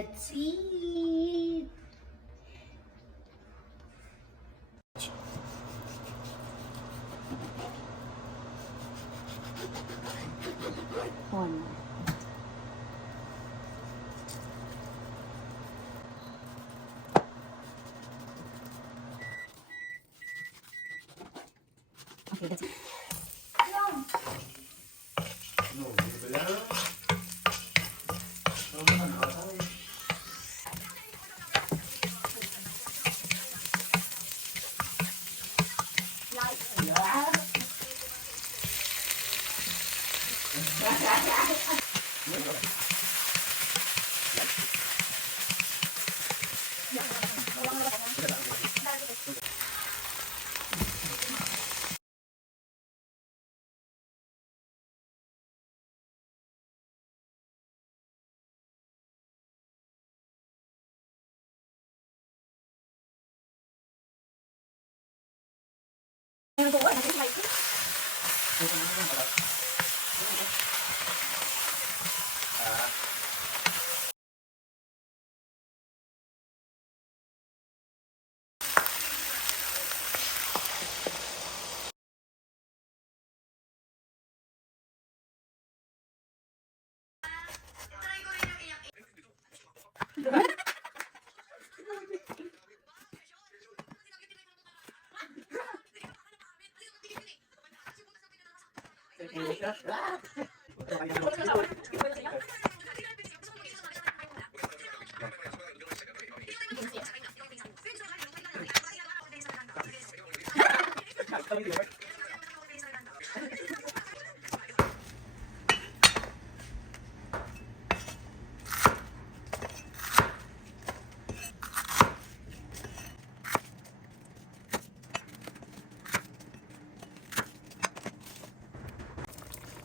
Let's eat. One. Okay, that's it.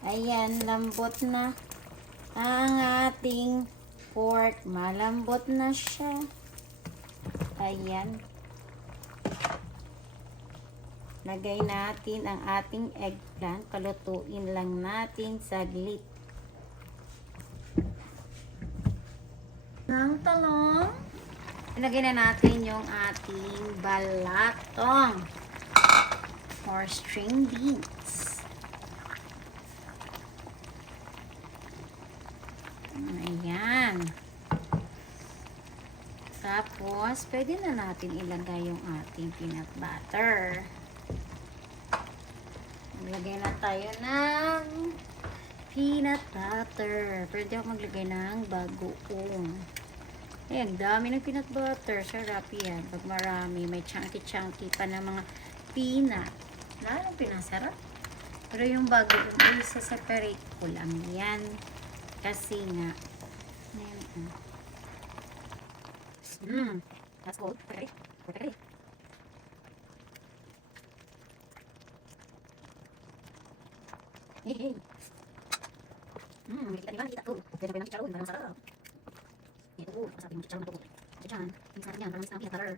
Ayan, lambot na ang ating pork. Malambot na siya. Ayan. Lagay natin ang ating eggplant. Palutuin lang natin saglit. Ng talong. Ilagay na natin yung ating balatong or string beans. Ayan. Tapos, pwede na natin ilagay yung ating peanut butter. Maglagay na tayo ng peanut butter. Pwede ako maglagay ng bagoong. Eh, ang dami ng peanut butter. Sarap yan. Pag marami, may chunky-chunky pa ng mga peanut. Lalong pinasarap. Pero yung bagoong, ay separate ko lang yan. Kasi nga, that's cold. Okay. Okay. Hey. Kita tuh. Jadi pengen chicharon, parang sarap. Ito, masarap yung chicharon na to. Chicharon, yung sarap niyan, parang peanut butter.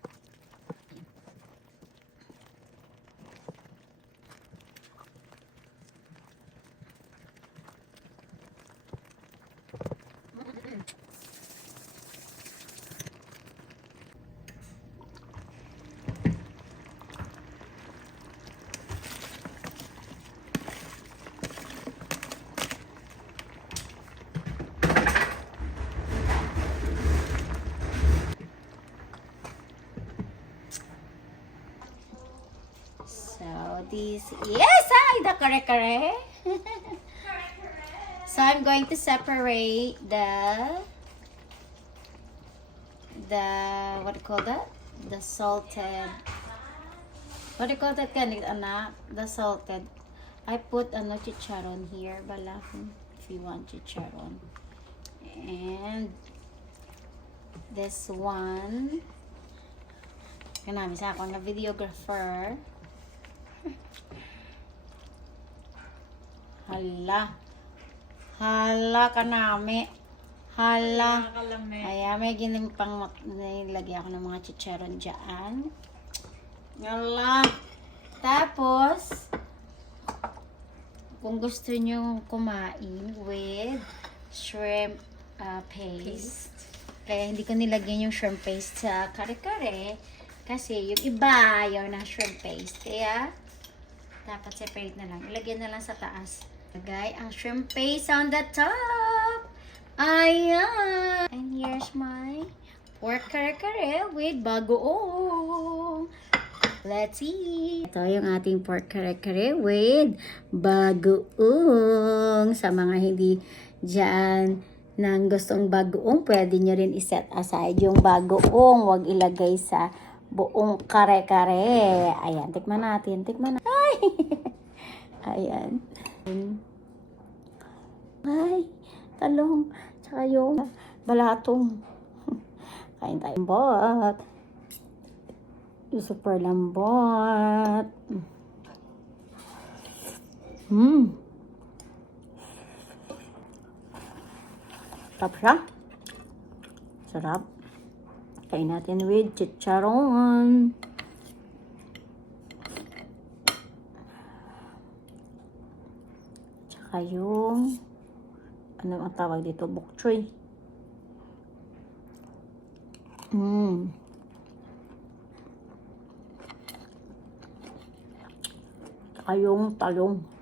This the karekare. So I'm going to separate the what do you call that? The salted. What do you call that kanit anak? The salted. I put chicharon here, bala. If you want chicharon. And this one. Kanami sa ako na videographer. Hala kanami. Hala. Ayan, may ginimpang nilagyan ako ng mga chicharon dyan. Hala. Tapos, kung gusto nyo kumain with shrimp paste, Kaya hindi ko nilagyan yung shrimp paste sa kare-kare. Kasi yung iba, ayaw ng shrimp paste. Kaya, dapat separate na lang. Ilagyan na lang sa taas. Lagay ang shrimp paste on the top. Ayan. And here's my pork kare-kare with bagoong. Let's eat. Ito yung ating pork kare-kare with bagoong. Sa mga hindi dyan nang gustong bagoong, pwede nyo rin iset aside yung bagoong. Huwag ilagay sa buong kare-kare. Ayan, tikman natin. Tikman natin. Ay! Ayan. Ay, talong. Tsaka yung balatong. Kain tayo. Lambot. Yung super lambot. Sarap siya. Sarap. Kain natin with chicharon. Tsaka yung ano ang tawag dito? Bok choy. Tsaka yung talong.